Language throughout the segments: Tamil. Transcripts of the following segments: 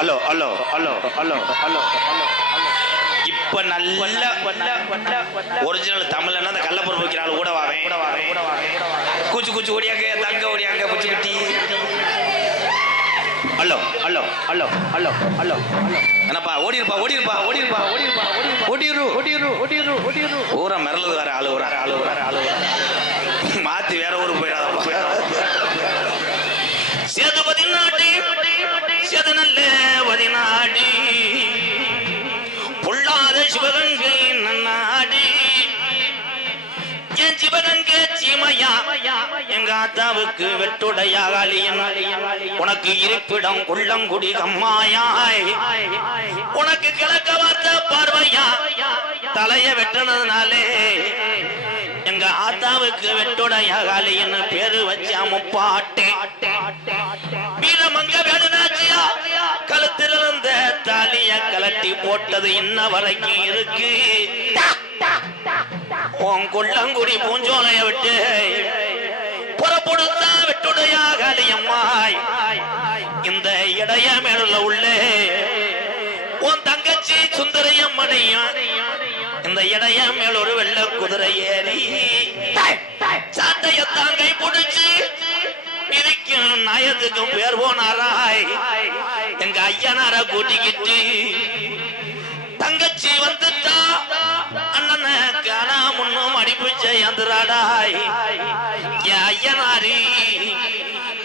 Hello hello hello hello hello hello இப்ப நல்ல ஒரிஜினல் தமிழ்னா அந்த கள்ளப்பருப்பு வைக்கிறாள் கூட வாவேன் குச்சி குச்சி ஓடியாக்க தங்க ஓடியாக்க குச்சி குட்டி hello hello hello hello hello என்னப்பா ஓடிருப்பா ஓடிருப்பா ஓடிருப்பா ஓடிருப்பா ஓடிரு ஓடிரு ஓடிரு ஓடிரு ஊரா மிரளது வேற ஆளு வர ஆளு வர ஆளு மாத்தி வேற ஊருக்கு போயிடாத சேதுபதி நாட்டி சேது நல்ல பதினாடி பொல்லாத சிவகங்கை நன்னாடி என் சிவகங்கை சீமையா எங்க ஆத்தாவுக்கு வெட்டுடையா உனக்கு இருப்பிடம் கொள்ளங்குடி கம்மாயாய் உனக்கு கிழக்க வார்த்த பார்வையா தலைய வெட்டினதுனாலே எங்க ஆத்தாவுக்கு வெட்டுடையா காளின்னு பேரு வச்சா முப்பாட்டே வீரமங்க வேலுநாச்சியா கழுத்தில் இருந்த தாலிய கலட்டி போட்டது இன்ன வரைக்கும் இருக்கு உன் கொள்ளங்குடி பூஞ்சோலைய விட்டு புறப்படுத்தா வெட்டுடையா காளியம்மாய் இந்த இடைய மேலுள்ள உள்ளே உன் தங்கச்சி சுந்தரியம்மனையும் இந்த இடைய மேல் ஒரு வெள்ள குதிரை ஏறி சாட்டைய தாங்கை பிடிச்சு இருக்கும் நயத்துக்கும் பேர் போனாராய் எங்க ஐயனார கூட்டிக்கிட்டு தங்கச்சி வந்துட்டா அண்ணனை காணா முன்னும் அடிப்பிச்ச எந்திராடாய் என் ஐயனாரி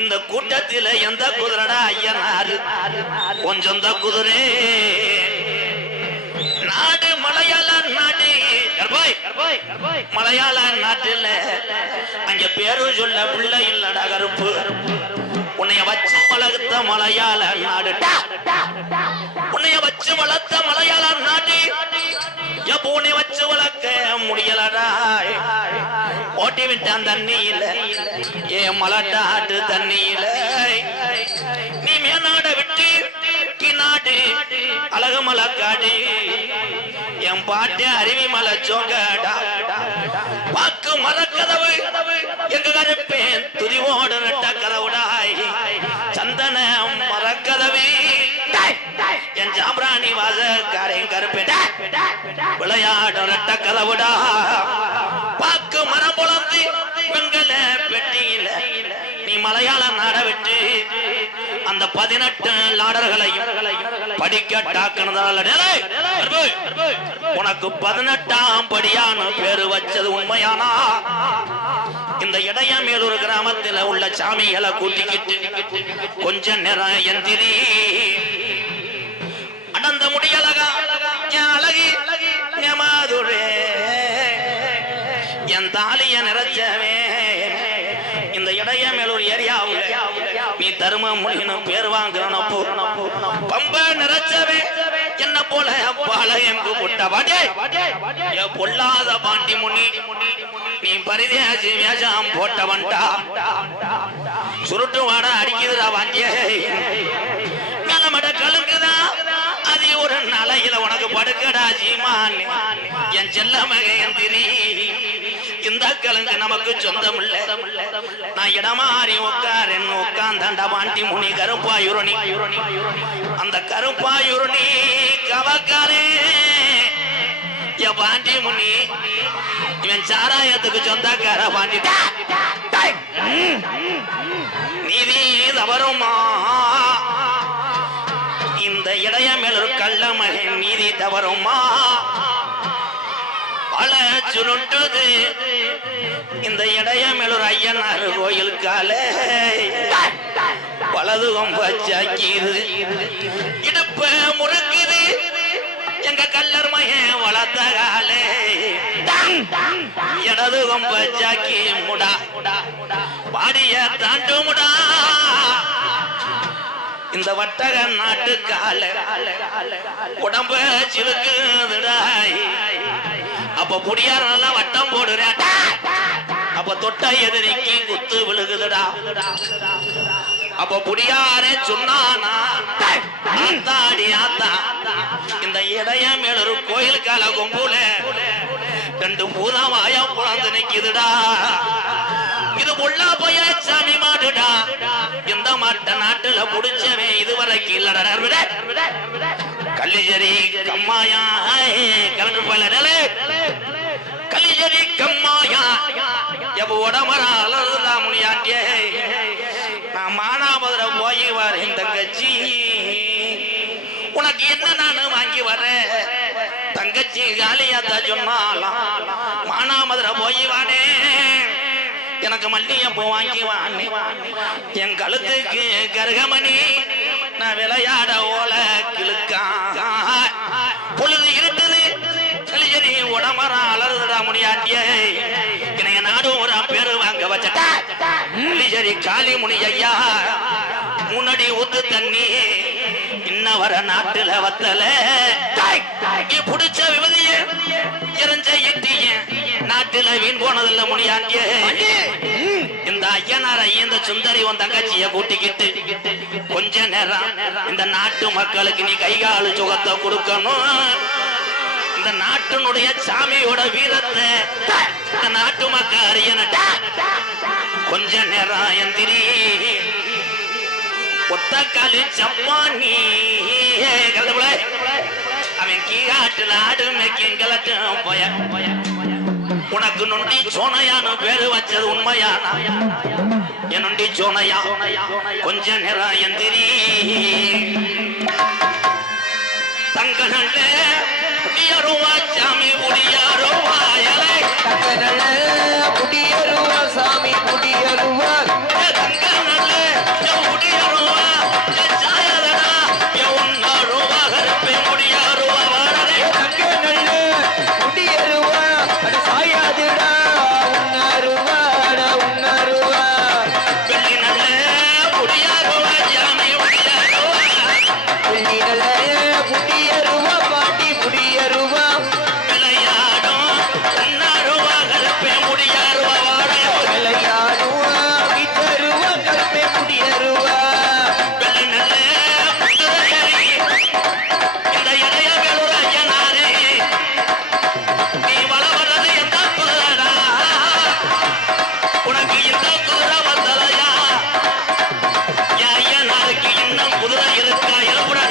இந்த கூட்டத்தில எந்த குதிரடா ஐயனாரு கொஞ்சம் தான் குதிரை நாடு மலையாள நாடு மலையாள நாட்டுல அங்க பேரு சொல்ல பிள்ளை இல்லடா கருப்பு உன்னைய வச்சு வளர்த்த மலையாள நாடு உன்னைய வச்சு வளர்த்த மலையாள நாடு எப்போ உன்னை வச்சு வளர்க்க முடியலடா ஓட்டி விட்டான் தண்ணியில ஏ மலட்டாட்டு தண்ணியில நீ மேநாட விட்டு நாடு அழகு மலக்காடு என் பாட்டு அருவி மலை சோங்கடா வாக்கு மரக்கதவு எங்க கருப்பேன் துதிவோடு நட்ட கதவுடாய் சந்தன மரக்கதவு என் சாம்பிராணி வாசக்காரையும் கருப்பேன் விளையாடு நட்ட கதவுடா வாக்கு மரம் பொழந்து வெங்கல பெட்டியில நீ மலையாள நாட விட்டு அந்த 18 நாடர்களையும் படிக்கட்டாக்குனதால உனக்கு 18ஆம் படியான பேரு வச்சது உண்மையானா இந்த இடைய மேலூர் கிராமத்தில் உள்ள சாமிகளை கூட்டிக்கிட்டு கொஞ்ச நேரம் எந்திரி அடந்த முடியலகா என் அழகி மாதுரே என் தாலிய நிறைச்சவே இந்த இடைய மேலூர் ஏரியாவுல நீ தரும முடியணும் பேர் வாங்குறனப்போ பம்ப நிறைச்சவே என்ன போல பாளையங்கு புட்டவாடே பொல்லாத பாண்டி முனி நீ பரிதேசி வேஷம் போட்டவன்டா சுருட்டு வாட அடிக்குதுடா வாண்டியே மேலமட கலங்குதா அது ஒரு நாளையில உனக்கு படுக்கடா ஜீமான் என் செல்ல மகன் திரி இந்த கலங்கு நமக்கு சொந்தம் இல்ல நான் இடமாறி உட்காரன் உட்கார்ந்தாண்டா பாண்டி முனி கருப்பாயுரணி அந்த கருப்பாயுரணி கவக்காரே என் பாண்டி முனி இவன் சாராயத்துக்கு சொந்தக்கார பாண்டி நீதி தவறுமா இந்த இடைய மேல் ஒரு கள்ள மகன் நீதி தவறுமா பல சுருட்டுது இந்த இடைய மேல் ஒரு ஐயனார் கோயில் கால வலது கொம்பச்சாக்கிது இடுப்ப முறுக்குது எங்க கல்லர் மகன் வளர்த்த காலே இடது கொம்பச்சாக்கி முடா பாடிய தாண்டு முடா இந்த வட்டக நாட்டு கால உடம்ப சிலுக்குதுடாய் அப்ப புடியாரெல்லாம் வட்டம் போடுறேன் அப்ப தொட்ட எதிரிக்கு குத்து விழுகுதுடா அப்ப புடியாரே சொன்னானா ஆத்தாடி ஆத்தா இந்த இடைய மேல ஒரு கோயில் கால கொம்புல 2 பூதம் வாயா புலந்து நிக்குதுடா இது பொல்லா போய சாமி மாடுடா இந்த மாட்ட நாட்டுல புடிச்சவன் இதுவரைக்கும் இல்லடா கல்லிஜரி கம்மாயா கலந்து போல கல்லிஜரி கம்மாயா எவ்வளோ உடம்பரா அலர்தா முடியாண்டியே நான் மானாமதுரை போய் வரேன் தங்கச்சி உனக்கு என்ன நானு வாங்கி வரேன் தங்கச்சி காலியாத்தா சொன்னாலாம் மானாமதுரை போய் வானே எனக்கு மல்லிகைப்பூ வாங்கி வானே என் கழுத்துக்கு கருகமணி நான் விளையாட ஓல கிழுக்கா பொழுது இருந்தது கலிஜரி உடம்பரா அலறுதா முடியாண்டியே எனக்கு நாடும் ஒரு பேரு வாங்க வச்சட்டா கலிஜரி காளி முனி ஐயா முன்னாடி ஊத்து தண்ணி இன்னவர நாட்டுல வத்தல புடிச்ச விபதிய எரிஞ்ச இட்டிய நாட்டுல வீண் போனதில்ல முடியாண்டியே இந்த ஐயனார இந்த சுந்தரி உன் தங்கச்சிய கூட்டிக்கிட்டு கொஞ்ச நேரம் இந்த நாட்டு மக்களுக்கு நீ கைகாலு சுகத்தை கொடுக்கணும் இந்த நாட்டினுடைய சாமியோட வீரத்தை இந்த நாட்டு மக்கள் அறியனட்டா கொஞ்ச நேரம் எந்திரி ஒத்தக்காலு சப்பானி அவன் கீழாட்டுல ஆடு மேய்க்கும் போய உனக்கு நொண்டி சோனையானு பேரு வச்சது உண்மையானா என் நொண்டி சோனையா கொஞ்ச நேரம் எந்திரி தங்க நல்ல குடியருவா சாமி குடியாருவா தங்க நல்ல குடியருவா சாமி குடியருவா தங்க நல்ல குடியருவா சாயதடா உன்னாருவா கருப்பே முடியாருவா வாடலே தங்க நல்ல குடியருவா அது சாயாதுடா உன்னாருவா உன்னாருவா வெள்ளி நல்ல குடியாருவா சாமி குடியாருவா வெள்ளி நல்ல குடியருவா பாட்டி குடியருவா விளையாடும் உன்னாருவா கருப்பே முடியாருவா வாடலே விளையாடுவா வித்தருவா கருப்பே முடியருவா வெள்ளி நல்ல குதிரை இந்த இடைய வேலூர் ஐயனாரே நீ வளவரது எந்த குதிரடா உனக்கு இந்த குதிரை வந்தலையா ஐயனாருக்கு இன்னும் குதிரை இருக்கா எழுப்புடா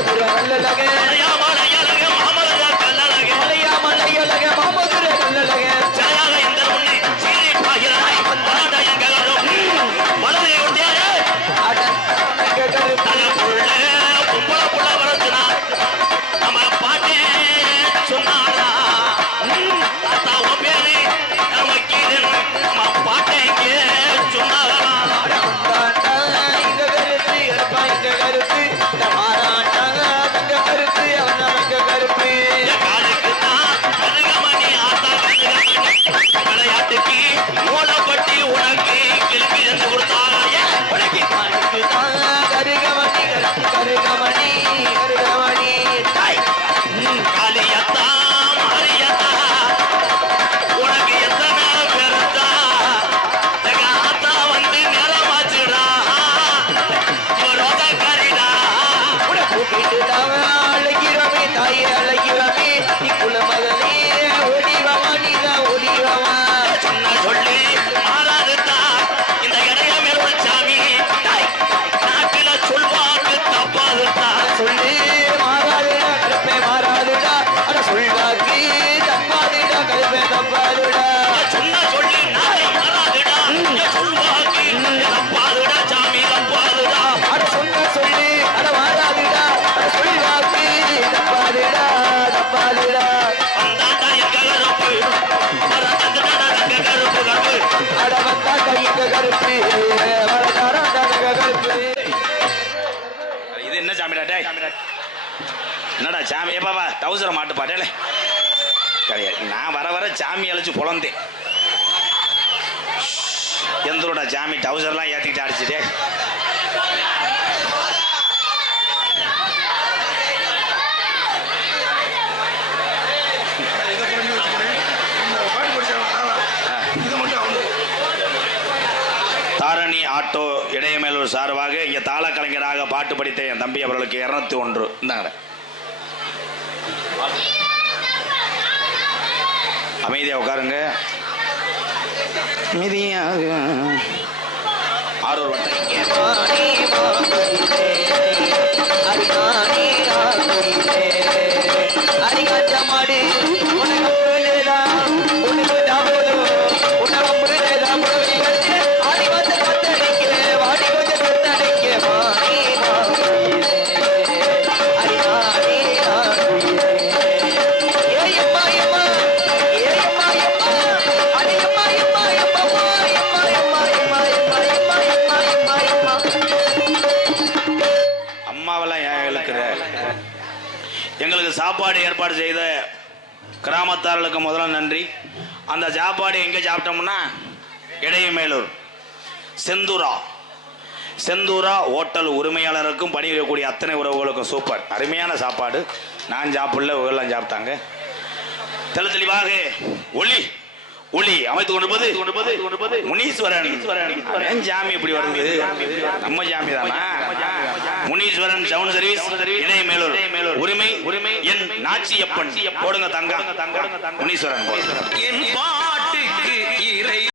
மாமதுர கல்லழக மலையா மலையழக மாமதுர கல்லழக மலையா மலையழக மாமதுர கல்லழக ஜாயாக இந்த முன்னே சீரி பாகிறாய் வந்தாட எங்களும் மலரை உடையாரே அட தனக்குள்ள பொம்பளை புள்ள வரச்சுனா நம்ம பாட்டே சொன்னாரா தாத்தா உன் பேரு நமக்கு நம்ம பாட்டை இங்கே சொன்னாரா இங்க கருத்து இருப்பா இங்க கருத்து இந்த மாறாட்டாங்க தங்க கருத்து அவன் நமக்கு கருப்பு காலுக்கு தான் கருகமணி ஆத்தா கருகமணி விளையாட்டுக்கு மூலப்பட்டி உனக்கு கிழக்கு சென்று கொடுத்தாங்க உனக்கு கருமணி கருகமணி கருகமணி கருகமணி தாய் காளியத்தா மாரியத்தா உனக்கு எத்தனை பேருத்தா எங்க ஆத்தா வந்து நிறமாச்சுடா ரோதக்காரிடா உட கூட்டிட்டு தாவ அழகிறமே தாயே அழகிறமே நீ குல மகனே ஓடிவாமா நீதான் ஓடிவாமா சொன்ன சொல்லி மாறாதுதா இந்த இடைய மேல் சாமி தாய் நாட்டில சொல்வாக்கு தப்பாதுதா சொல்லி மாறாதுடா கருப்பே மாறாதுடா அட சொல்வாக்கு தப்பாதுடா கருப்பே தப்பாதுடா சொன்ன சொல்லி நாளை மாறாதுடா சொல்வாக்கு தப்பாதுடா சாமி தப்பாதுடா அட சொன்ன சொல்லி அட மாறாதுடா அட சொல்வாக்கு தப்பாதுடா தப்பாதுடா வந்தாண்டா எங்க கருப்பு வரதண்டா எங்க கருப்பு கருப்பு அட வந்தா கைங்க கருப்பு வரதாராண்டா கருப்பு இது என்ன சாமிடா டேய் என்னடா சாமி ஏப்பாப்பா டவுசரை மாட்டு பாட்டேல கிடையாது நான் வர வர சாமி அழைச்சு புலந்தேன் எந்தோட சாமி டவுசர்லாம் ஏற்றிக்கிட்டு அடிச்சுட்டே தாரணி ஆட்டோ இடையமேலூர் சார்பாக இங்கே தாள கலைஞராக பாட்டு படித்த என் தம்பி அவர்களுக்கு 201 இந்தாங்க அமைதியா உட்காருங்க அமைதியாக ஆரூர் வட்டம் இங்கே. அம்மாவெல்லாம் ஏன் இழுக்கிற எங்களுக்கு சாப்பாடு ஏற்பாடு செய்த கிராமத்தார்களுக்கு முதல்ல நன்றி. அந்த சாப்பாடு எங்கே சாப்பிட்டோம்னா இடையமேலூர் செந்தூரா ஹோட்டல் உரிமையாளருக்கும் பணியிடக்கூடிய அத்தனை உறவுகளுக்கும் சூப்பர் அருமையான சாப்பாடு. நான் சாப்பிடல, இவங்கெல்லாம் சாப்பிட்டாங்க. தெளிவாக ஒளி அமைத்து கொண்டு முனீஸ்வரன் சாமி இப்படி வருது, நம்ம சாமி தானா? முனீஸ்வரன் சவுண்ட் சர்வீஸ் இடையமேலூர் உரிமை என் நாச்சியப்பன் போடுங்க தங்க முனீஸ்வரன்.